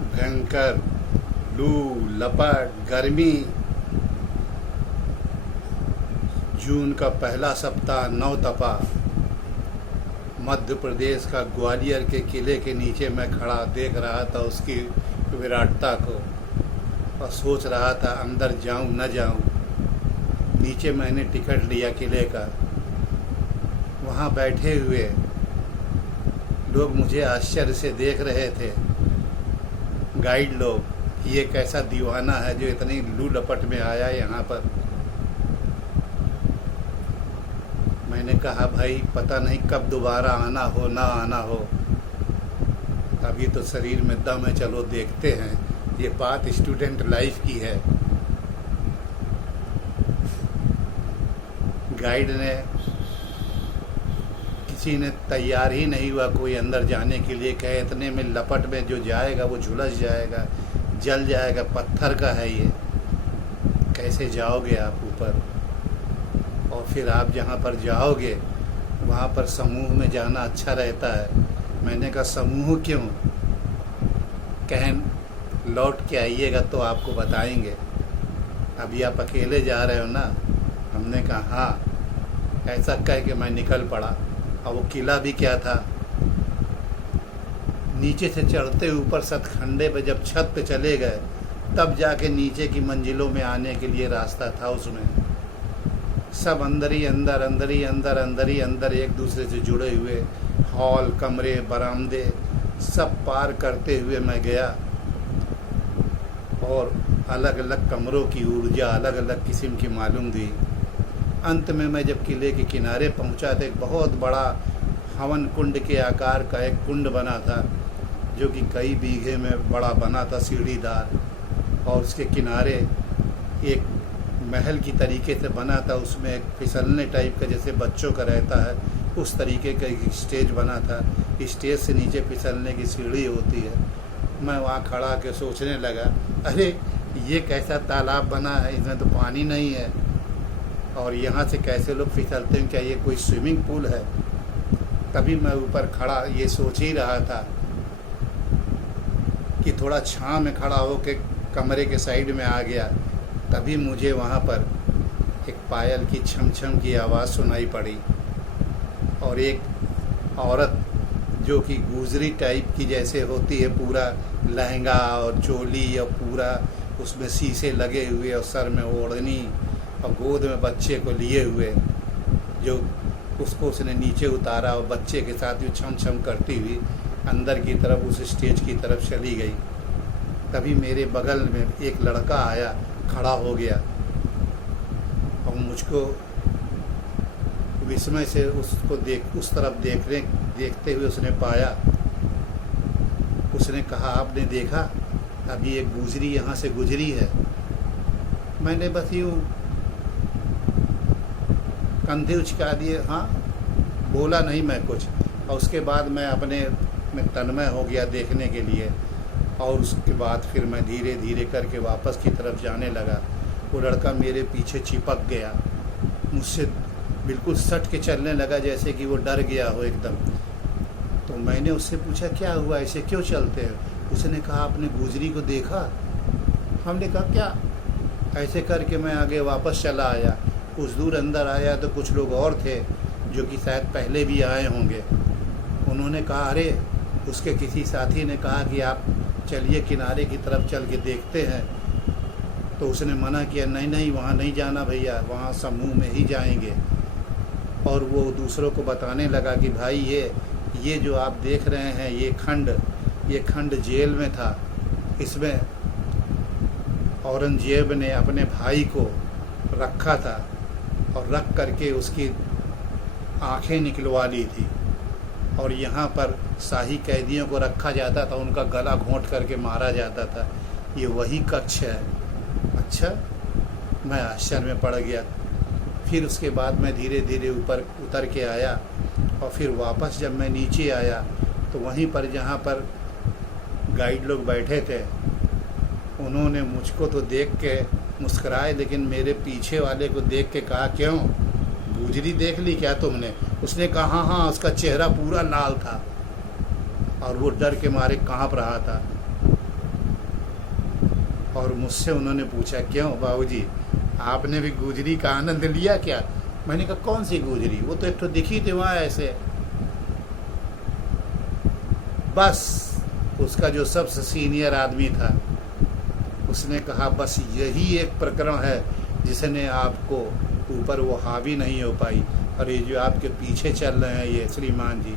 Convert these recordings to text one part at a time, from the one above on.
भयंकर लू लपट गर्मी। जून का पहला सप्ताह नौतपा। मध्य प्रदेश का ग्वालियर के किले के नीचे मैं खड़ा देख रहा था उसकी विराटता को और सोच रहा था अंदर जाऊं न जाऊं। नीचे मैंने टिकट लिया किले का। वहाँ बैठे हुए लोग मुझे आश्चर्य से देख रहे थे, गाइड लोग। ये कैसा दीवाना है जो इतनी लू लपट में आया यहाँ पर। मैंने कहा भाई पता नहीं कब दोबारा आना हो ना आना हो, अभी तो शरीर में दम है, चलो देखते हैं। ये बात स्टूडेंट लाइफ की है। गाइड ने किसी ने तैयार ही नहीं हुआ कोई अंदर जाने के लिए। कहे इतने में लपट में जो जाएगा वो झुलस जाएगा, जल जाएगा, पत्थर का है ये, कैसे जाओगे आप ऊपर। और फिर आप जहाँ पर जाओगे वहाँ पर समूह में जाना अच्छा रहता है। मैंने कहा समूह क्यों। कहें लौट के आइएगा तो आपको बताएंगे, अभी आप अकेले जा रहे हो ना। हमने कहा हाँ। ऐसा कह के मैं निकल पड़ा। और वो किला भी क्या था, नीचे से चढ़ते ऊपर सतखंडे पे जब छत पे चले गए तब जाके नीचे की मंजिलों में आने के लिए रास्ता था। उसमें सब अंदर ही अंदर, अंदर ही अंदर, अंदर ही अंदर एक दूसरे से जुड़े हुए हॉल, कमरे, बरामदे सब पार करते हुए मैं गया। और अलग अलग कमरों की ऊर्जा अलग अलग किस्म की मालूम दी। अंत में मैं जब किले के किनारे पहुंचा तो एक बहुत बड़ा हवन कुंड के आकार का एक कुंड बना था, जो कि कई बीघे में बड़ा बना था, सीढ़ीदार। और उसके किनारे एक महल की तरीके से बना था। उसमें एक फिसलने टाइप का जैसे बच्चों का रहता है उस तरीके का एक स्टेज बना था। स्टेज से नीचे फिसलने की सीढ़ी होती है। मैं वहाँ खड़ा के सोचने लगा, अरे ये कैसा तालाब बना है, इसमें तो पानी नहीं है और यहाँ से कैसे लोग फिसलते हैं, क्या ये कोई स्विमिंग पूल है। तभी मैं ऊपर खड़ा ये सोच ही रहा था कि थोड़ा छाँव में खड़ा होकर कमरे के साइड में आ गया। तभी मुझे वहाँ पर एक पायल की छम छम की आवाज़ सुनाई पड़ी और एक औरत जो कि गुजरी टाइप की जैसे होती है, पूरा लहंगा और चोली और पूरा उसमें शीशे लगे हुए और सर में ओढ़नी और गोद में बच्चे को लिए हुए, जो उसको उसने नीचे उतारा और बच्चे के साथ भी छम छम करती हुई अंदर की तरफ उस स्टेज की तरफ चली गई। तभी मेरे बगल में एक लड़का आया, खड़ा हो गया और मुझको विस्मय से उसको उस तरफ देखते हुए उसने पाया। उसने कहा आपने देखा अभी एक गुजरी यहाँ से गुजरी है। मैंने बस यूँ कंधे उचका दिए, हाँ, बोला नहीं मैं कुछ। और उसके बाद मैं अपने में तन्मय हो गया देखने के लिए। और उसके बाद फिर मैं धीरे धीरे करके वापस की तरफ जाने लगा। वो लड़का मेरे पीछे चिपक गया, मुझसे बिल्कुल सट के चलने लगा जैसे कि वो डर गया हो एकदम। तो मैंने उससे पूछा क्या हुआ, ऐसे क्यों चलते हैं। उसने कहा आपने गुजरी को देखा। हमने कहा क्या। ऐसे करके मैं आगे वापस चला आया। कुछ दूर अंदर आया तो कुछ लोग और थे जो कि शायद पहले भी आए होंगे। उन्होंने कहा अरे, उसके किसी साथी ने कहा कि आप चलिए किनारे की तरफ चल के देखते हैं। तो उसने मना किया, नहीं नहीं वहाँ नहीं जाना भैया, वहाँ समूह में ही जाएंगे। और वो दूसरों को बताने लगा कि भाई ये जो आप देख रहे हैं ये खंड जेल में था। इसमें औरंगजेब ने अपने भाई को रखा था और रख करके उसकी आंखें निकलवा ली थी। और यहाँ पर शाही कैदियों को रखा जाता था, उनका गला घोंट करके मारा जाता था। ये वही कक्ष है। अच्छा, मैं आश्चर्य में पड़ गया। फिर उसके बाद मैं धीरे धीरे ऊपर उतर के आया और फिर वापस जब मैं नीचे आया तो वहीं पर जहाँ पर गाइड लोग बैठे थे उन्होंने मुझको तो देख के मुस्कुराए, लेकिन मेरे पीछे वाले को देख के कहा क्यों, गुजरी देख ली क्या तुमने। उसने कहा हाँ हाँ, उसका चेहरा पूरा लाल था और वो डर के मारे कांप रहा था। और मुझसे उन्होंने पूछा, क्यों बाबूजी, आपने भी गुजरी का आनंद लिया क्या? मैंने कहा, कौन सी गुजरी? वो तो एक तो दिखी थी वहाँ ऐसे। बस उसका जो सबसे सीनियर आदमी था उसने कहा, बस यही एक प्रकरण है जिसने आपको ऊपर वो हावी नहीं हो पाई, और ये जो आपके पीछे चल रहे हैं ये श्रीमान जी,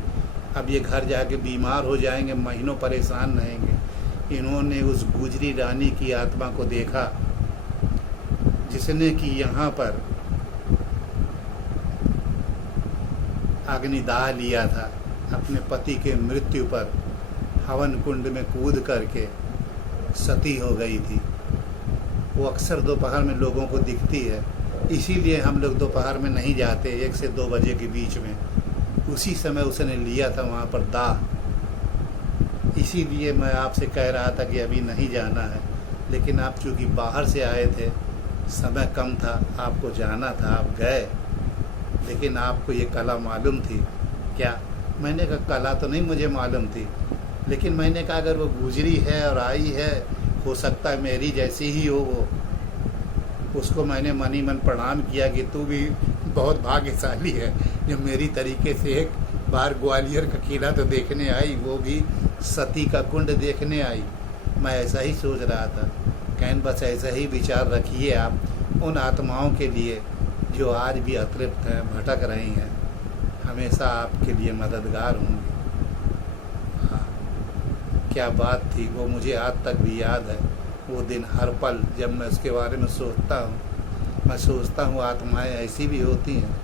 अब ये घर जाके बीमार हो जाएंगे, महीनों परेशान रहेंगे। इन्होंने उस गुजरी रानी की आत्मा को देखा जिसने कि यहाँ पर अग्निदाह लिया था, अपने पति के मृत्यु पर हवन कुंड में कूद करके सती हो गई थी। वो अक्सर दोपहर में लोगों को दिखती है, इसीलिए हम लोग दोपहर में नहीं जाते 1 से 2 बजे के बीच में। उसी समय उसने लिया था वहाँ पर दाह। इसीलिए मैं आपसे कह रहा था कि अभी नहीं जाना है, लेकिन आप चूँकि बाहर से आए थे, समय कम था, आपको जाना था, आप गए। लेकिन आपको ये कला मालूम थी क्या? मैंने कहा, कला तो नहीं मुझे मालूम थी, लेकिन मैंने कहा अगर वो गुजरी है और आई है, हो सकता है मेरी जैसी ही हो वो। उसको मैंने मन ही मन प्रणाम किया कि तू भी बहुत भाग्यशाली है जो मेरी तरीके से एक बार ग्वालियर का किला तो देखने आई, वो भी सती का कुंड देखने आई। मैं ऐसा ही सोच रहा था। कहन बस ऐसा ही विचार रखिए आप उन आत्माओं के लिए जो आज भी अतृप्त हैं, भटक रही हैं, हमेशा आपके लिए मददगार होंगी। हाँ, क्या बात थी वो, मुझे आज तक भी याद है वो दिन। हर पल जब मैं उसके बारे में सोचता हूँ, मैं सोचता हूँ आत्माएं ऐसी भी होती हैं